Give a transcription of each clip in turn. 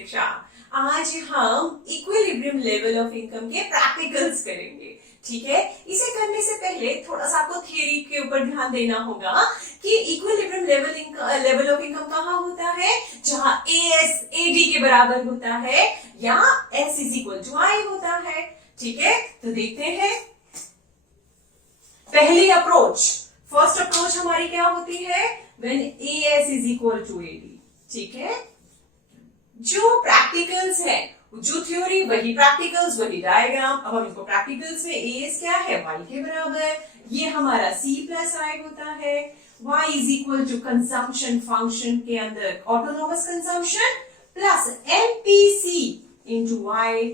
प्रतीक्षा। आज हम equilibrium level of income के प्रैक्टिकल्स करेंगे। ठीक है, इसे करने से पहले थोड़ा सा आपको थियरी के ऊपर ध्यान देना होगा कि इक्विलिब्रियम लेवल ऑफ इनकम कहाँ होता है, जहां एस एडी के बराबर होता है या एस इज इक्वल टू आई होता है। ठीक है, तो देखते हैं पहली अप्रोच। फर्स्ट अप्रोच हमारी क्या होती है, when AS is equal to AD. ठीक है, जो प्रैक्टिकल्स है, जो थ्योरी वही प्रैक्टिकल्स वही डायग्राम। अब हम इसको प्रैक्टिकल्स में एएस क्या है, वाई के बराबर, ये हमारा सी प्लस आई होता है। y is equal to consumption function के अंदर autonomous consumption plus MPC into Y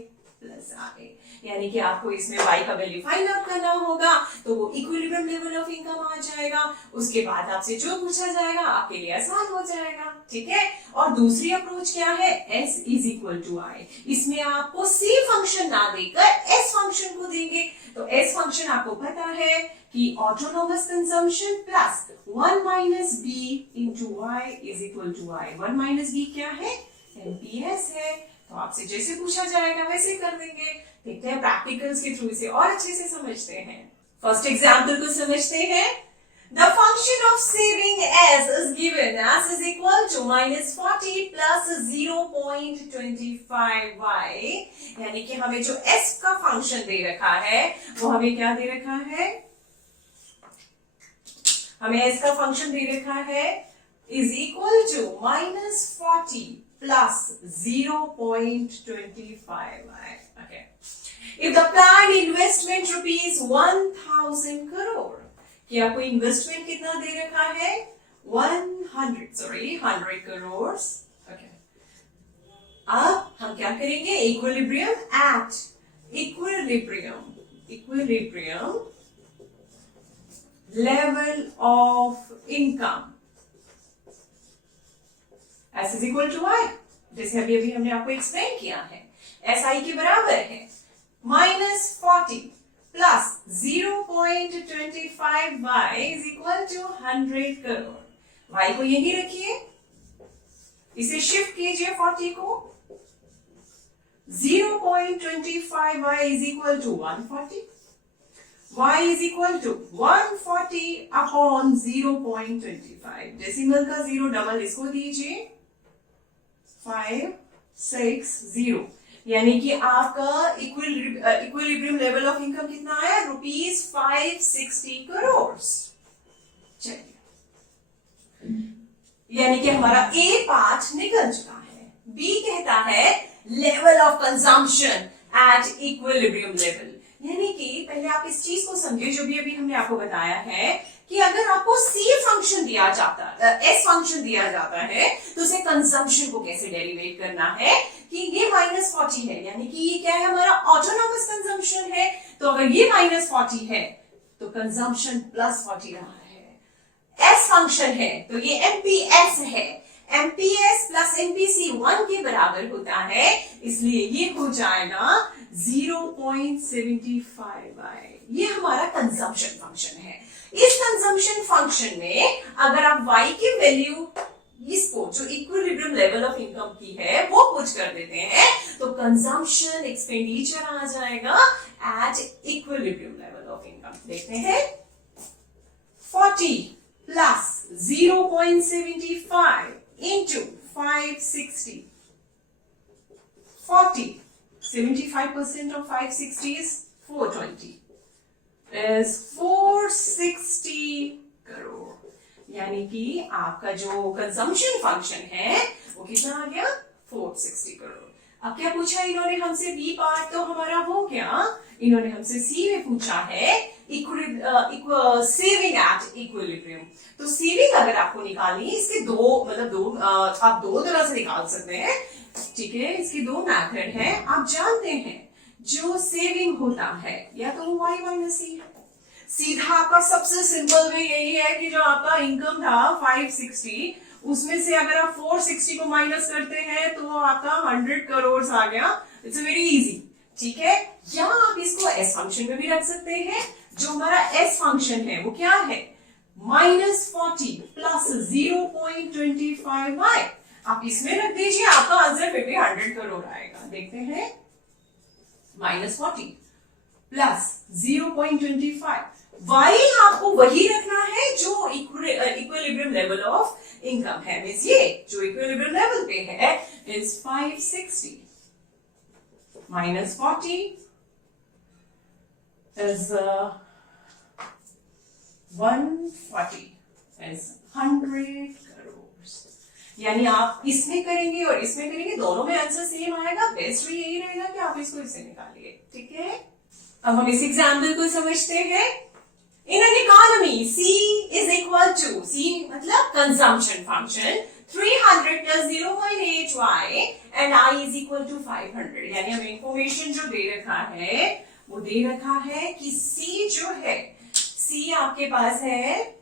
plus I, यानी कि आपको इसमें y का वैल्यू फाइंड आउट करना होगा तो वो इक्विलिब्रियम लेवल ऑफ इनकम आ जाएगा। उसके बाद आपसे जो पूछा जाएगा आपके लिए आसान हो जाएगा। ठीक है, और दूसरी अप्रोच क्या है, s इज इक्वल टू आई। इसमें आपको c फंक्शन ना देकर s फंक्शन को देंगे। तो s फंक्शन आपको पता है कि autonomous consumption plus 1 minus B into Y is equal to I. 1 minus B क्या है, एमपीएस है। तो आपसे जैसे पूछा जाएगा वैसे कर देंगे। देखते हैं प्रैक्टिकल्स के थ्रू इसे और अच्छे से समझते हैं। फर्स्ट एग्जांपल को समझते हैं। The function of saving s is given as is equal to -40 plus 0.25y, यानी कि हमें जो s का फंक्शन दे रखा है वो हमें क्या दे रखा है, हमें s का फंक्शन दे रखा है is equal to -40 plus 0.25y. Okay. If the planned investment rupees 1000 crore, कि आपको इन्वेस्टमेंट कितना दे रखा है, 100 करोड़। Okay. अब हम क्या करेंगे, equilibrium at equilibrium level of income S is equal to I, जैसे अभी हमने आपको एक्सप्लेन किया है। S I के बराबर है -40 plus 0.25y is equal to 100 crore. y को यही रखिए, इसे शिफ्ट कीजिए 40 को, 0.25y is equal to 140, y is equal to 140 अपॉन 0.25। डेसिमल का 0 डबल इसको दीजिए, 560, यानी कि आपका इक्विलिब्रियम लेवल ऑफ इनकम कितना आया, ₹560 करोड़। चलिए, यानी कि हमारा ए पार्ट निकल चुका है। बी कहता है level of consumption eight equilibrium level, यानी कि पहले आप इस चीज को समझे जो भी अभी हमने आपको बताया है कि अगर आपको सी फंक्शन दिया जाता है, एस फंक्शन दिया जाता है, तो उसे कंजम्पशन को कैसे डेरिवेट करना है कि ये -40 है, यानी कि ये क्या है, हमारा ऑटोनोमस कंजम्पशन है। तो अगर ये -40 है तो कंजम्पशन +40 रहा है। एस फंक्शन है तो ये एमपीएस है, एमपीएस प्लस एमपीसी 1 के बराबर होता है, इसलिए ये हो जाएगा 0.75y। ये हमारा कंजम्पशन फंक्शन है। इस कंजम्पशन फंक्शन में अगर आप y की वैल्यू इसको जो इक्विलिब्रियम लेवल ऑफ इनकम की है वो पुट कर देते हैं तो कंजम्पशन एक्सपेंडिचर आ जाएगा eight equilibrium level of income. देखते हैं 40 plus 0.75 into 560, 40, 75% of 560 is 420 is 460 crore, यानी कि आपका जो कंजम्पशन फंक्शन है वो कितना आ गया, 460 करोड़। अब क्या पूछा इन्होंने हमसे, बी पार्ट तो हमारा हो गया, इन्होंने हमसे सी में पूछा है सेविंग एट इक्विलिब्रियम। तो सेविंग अगर आपको निकालनी है, इसके आप दो तरह से निकाल सकते हैं। ठीक है, इसके दो मेथड हैं। आप जानते हैं जो सेविंग होता है या तो वो y माइनस सी है, सीधा आपका सबसे सिंपल वे यही है कि जो आपका इनकम था 560, उसमें से अगर आप 460 को माइनस करते हैं तो वो आपका 100 करोड़ आ गया। It's very easy. ठीक है, या आप इसको एस फंक्शन में भी रख सकते हैं। जो हमारा एस फंक्शन है वो क्या है, -40 प्लस 0.25y। आप इसमें रख दीजिए, आपका आंसर फिर भी 100 करोड़ आएगा। देखते हैं, -40 प्लस 0.25, वाई आपको वही रखना है जो इक्विलिब्रियम लेवल ऑफ इनकम है। मींस ये जो इक्विलिब्रियम लेवल पे है इज 560 -40 is 140 is 100 करोड़। यानी आप इसमें करेंगे और इसमें करेंगे, दोनों में आंसर सेम आएगा। बेस्ट वे यही रहेगा कि आप इसको इससे निकालिए। ठीक है, अब हम इस एग्जाम्पल को समझते हैं। In an economy C is equal to, C मतलब consumption function, 300 plus 0.8y and I is equal to 500। यानी हमें इंफॉर्मेशन जो दे रखा है वो दे रखा है कि C जो है, C आपके पास है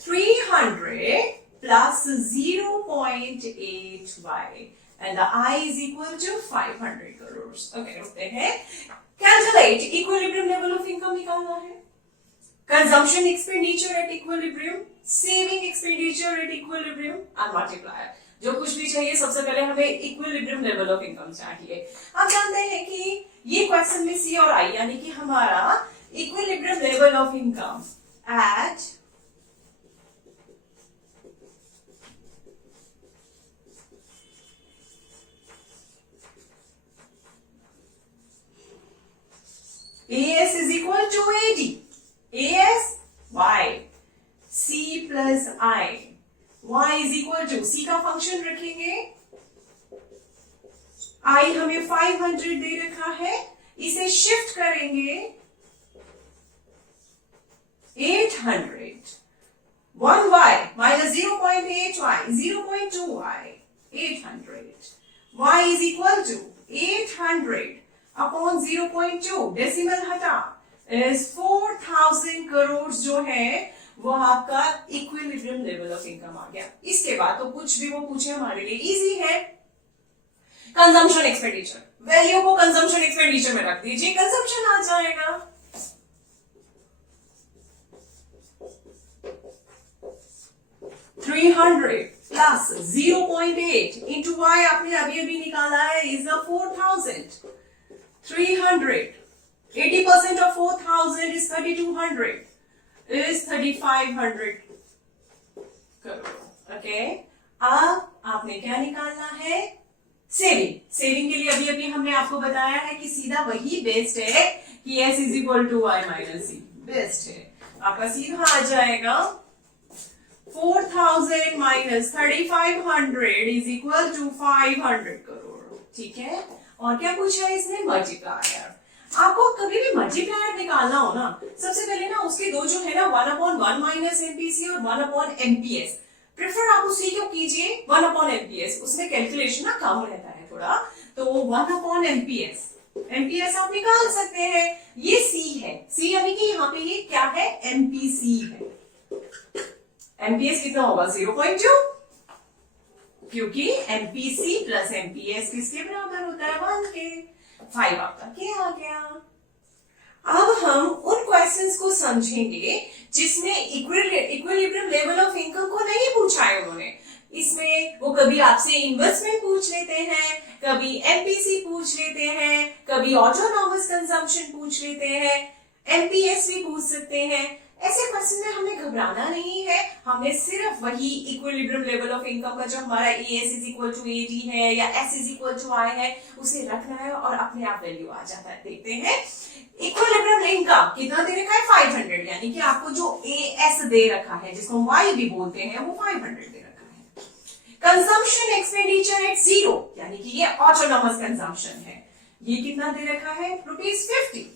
300 plus 0.8y and the I is equal to 500 crore. Okay, रुकते हैं। Calculate equilibrium level of income निकालना है। Consumption expenditure at equilibrium, saving expenditure at equilibrium and multiplier. जो कुछ भी चाहिए, सबसे पहले हमें इक्विलिब्रियम लेवल ऑफ इनकम चाहिए। आप जानते हैं कि ये क्वेश्चन में C और I यानी कि हमारा equilibrium level of income eight AS is equal to AD, AS Y, C plus I, Y is equal to, C का फंक्शन रखेंगे, I हमें 500 दे रखा है, इसे शिफ्ट करेंगे 800, 1y minus 0.8y, 0.2y, 800, y is equal to 800 upon 0.2, decimal हटा, is 4000 crore जो है वो आपका इक्विलिब्रियम लेवल ऑफ इनकम आ गया। इसके बाद तो कुछ भी वो पूछे हमारे लिए इजी है। कंजम्पशन एक्सपेंडिचर, वैल्यू को कंजम्पशन एक्सपेंडिचर में रख दीजिए, कंजम्पशन आ जाएगा। $300 प्लस 0.8 इंटू वाई आपने अभी अभी निकाला है is 4000। 300, 80% of 4000 is 3200, is 3500 crore. Okay, अब आपने क्या निकालना है? सेविंग। सेविंग के लिए अभी अभी हमने आपको बताया है कि सीधा वही बेस्ट है कि S is equal to Y minus C, best है। आपका सीधा आ जाएगा 4000 minus 3500 is equal to 500 crore. ठीक है, और क्या पूछा है इसने? मल्टीप्लायर। आपको कभी भी मल्टीप्लायर निकालना हो ना, सबसे पहले ना उसके दो जो है ना 1/1 माइनस एमपीसी और 1/एमपीएस, प्रेफर आप उसी को कीजिए 1/एमपीएस, उसमें कैलकुलेशन ना कम रहता है थोड़ा, तो 1/एमपीएस, एमपीएस आप निकाल सकते हैं। ये सी है, सी यानी कि यहाँ पे ये क्या है? एमपीसी है। एमपीएस कितना होगा? 0.2, क्योंकि एमपीसी प्लस एमपीएस किसके बराबर होता है? 1 के। 5 आपका क्या आ गया? अब हम उन क्वेश्चंस को समझेंगे जिसमें इक्विलिब्रियम लेवल ऑफ इनकम को नहीं पूछा है उन्होंने। इसमें वो कभी आपसे इन्वेस्टमेंट पूछ लेते हैं, कभी एमपीसी पूछ लेते हैं, कभी ऑटोनॉमस कंजम्पशन पूछ लेते हैं, एमपीएस भी पूछ सकते हैं। ऐसे क्वेश्चन में हमें घबराना नहीं है, हमें सिर्फ वही इक्विलिब्रियम लेवल ऑफ इनकम का जो हमारा ES is equal to AD है या S is equal to I है उसे रखना है और अपने आप वैल्यू आ जाता है। देखते हैं इक्विलिब्रियम इनकम कितना दे रखा है? 500, यानी कि आपको जो AS दे रखा है जिसको हम Y भी बोलते हैं वो 500 दे रखा है। कंजम्पशन एक्सपेंडिचर एट 0, यानी कि ये ऑटोनॉमस कंजम्पशन है, ये कितना दे रखा है? ₹50।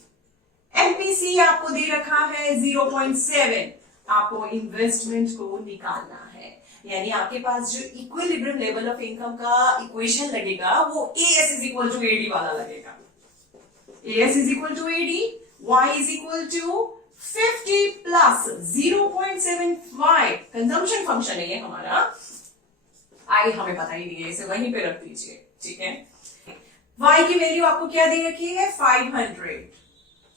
एमपीसी आपको दे रखा है 0.7, आपको इन्वेस्टमेंट को निकालना है, यानी आपके पास जो इक्विलिब्रियम लेवल ऑफ इनकम का इक्वेशन लगेगा वो AS is equal to AD वाला लगेगा। AS is equal to AD, Y is equal to 50 plus 0.75, consumption function है ये हमारा, I हमें पता ही नहीं है, इसे वहीं पे रख दीजिए। ठीक है, Y की वैल्यू आपको क्या दे रखी है? 500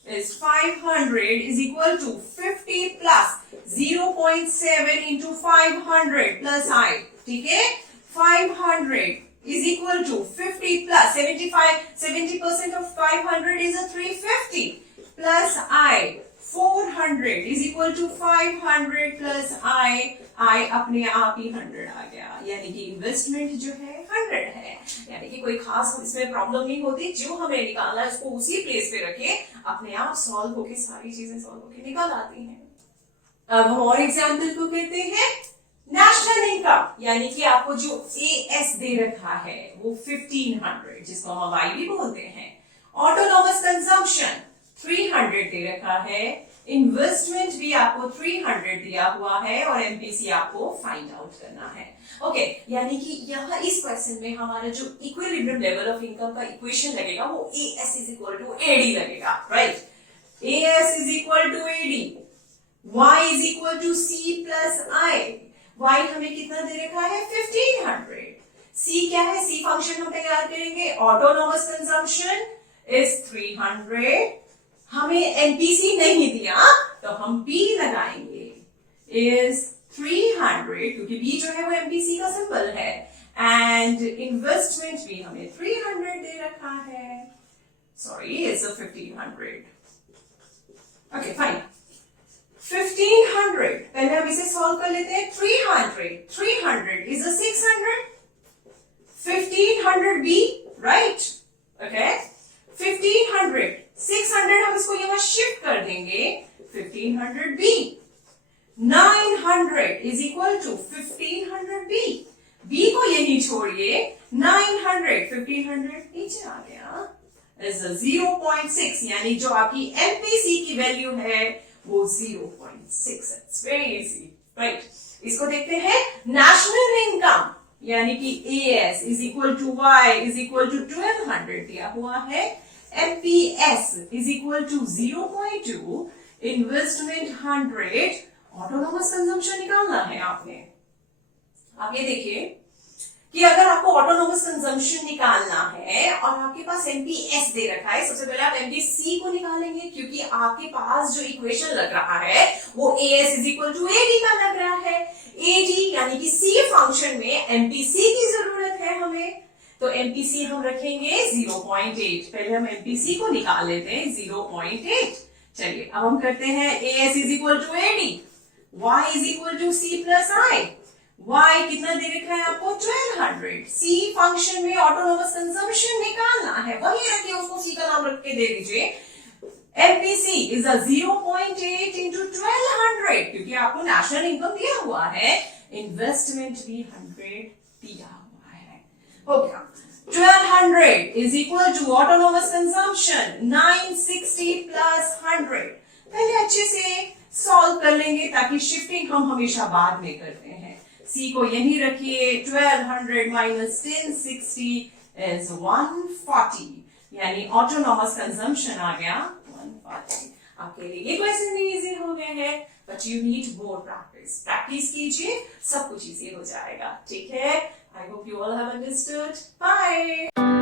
is 500 is equal to 50 plus 0.7 into 500 plus I, ठीक है, 500 is equal to 50 plus 70% of 500 is a 350 plus I 400 is equal to 500 plus I अपने आप ही 100 आ गया, यानी कि इन्वेस्टमेंट जो है 100 है, यानी कि कोई खास इसमें प्रॉब्लम नहीं होती, जो हमें निकालना है उसको उसी प्लेस पे रखे, अपने आप सॉल्व होके सारी चीजें सॉल्व होके निकल आती हैं। अब हम और एग्जाम्पल को कहते हैं नेशनल इनकम, यानी कि आपको जो एएस दे रखा है वो 1500 जिसको हम वाई भी बोलते हैं। ऑटोनोमस कंजम्पशन 300 दे रखा है, इन्वेस्टमेंट भी आपको 300 दिया हुआ है और एमपीसी आपको फाइंड आउट करना है। ओके, यानी कि यहाँ इस क्वेश्चन में हमारा जो इक्विलिब्रियम लेवल ऑफ इनकम का इक्वेशन लगेगा वो AS is equal to AD लगेगा, right. AS is equal to AD, y is equal to C plus I. y हमें कितना दे रखा है 1500। c क्या है, c फंक्शन हम तैयार करेंगे, ऑटोनोमस कंजम्पशन इज 300, हमें एमपीसी नहीं दिया तो हम b लगाएंगे, इज 300 क्योंकि b जो है वो एमपीसी का सिंबल है, एंड इन्वेस्टमेंट भी हमें 300 दे रखा है, सॉरी इट्स 1500। ओके फाइन, 1500 पहले हम इसे सॉल्व कर लेते हैं। 300 is a 600, 1500 B, right. Okay, 1500 600 हम इसको यहां शिफ्ट कर देंगे, 1500 B. 900 is equal to 1500 B, B को यही छोड़िए, 900 1500 नीचे आ गया, इज 0.6, यानी जो आपकी एमपीसी की वैल्यू है वो 0.6। It's very easy, right. इसको देखते हैं नेशनल इनकम, यानी कि AS is equal to Y is equal to 1200 दिया हुआ है, MPS is equal to 0.2, investment 100, autonomous consumption निकालना है आपने। आप ये देखिए कि अगर आपको ऑटोनोमस कंजम्पशन निकालना है और आपके पास एमपीएस दे रखा है, सबसे पहले आप एमपीसी को निकालेंगे क्योंकि आपके पास जो इक्वेशन लग रहा है वो AS is equal to AD का लग रहा है। एडी यानी कि सी फंक्शन में एमपीसी की जरूरत है हमें, तो एमपीसी हम रखेंगे 0.8। पहले हम एमपीसी को निकाल लेते हैं 0.8। चलिए अब हम करते हैं AS is equal to AD, Y is equal to C plus I. y कितना दे रखा है आपको 1200, c फंक्शन में ऑटोनोमस कंजम्पशन निकालना है, वही रखिए, उसको c का नाम रख के दे दीजिए। एमपीसी इज अ 0.8 इंटू 1200 क्योंकि आपको नेशनल इनकम दिया हुआ है, इन्वेस्टमेंट भी 100 दिया हुआ है, हो गया। 1200 is equal to autonomous consumption 960 plus 100। पहले अच्छे से सॉल्व कर लेंगे ताकि शिफ्टिंग हम हमेशा बाद में करते हैं। C को यही रखिए, 1200 माइनस 1060 इज 140, यानी ऑटोनोमस कंजम्पशन आ गया 140। आपके लिए ये क्वेश्चन भी इजी हो गए हैं, but you need more practice. Practice कीजिए, सब कुछ इजी हो जाएगा, ठीक है। I hope you all have understood. Bye.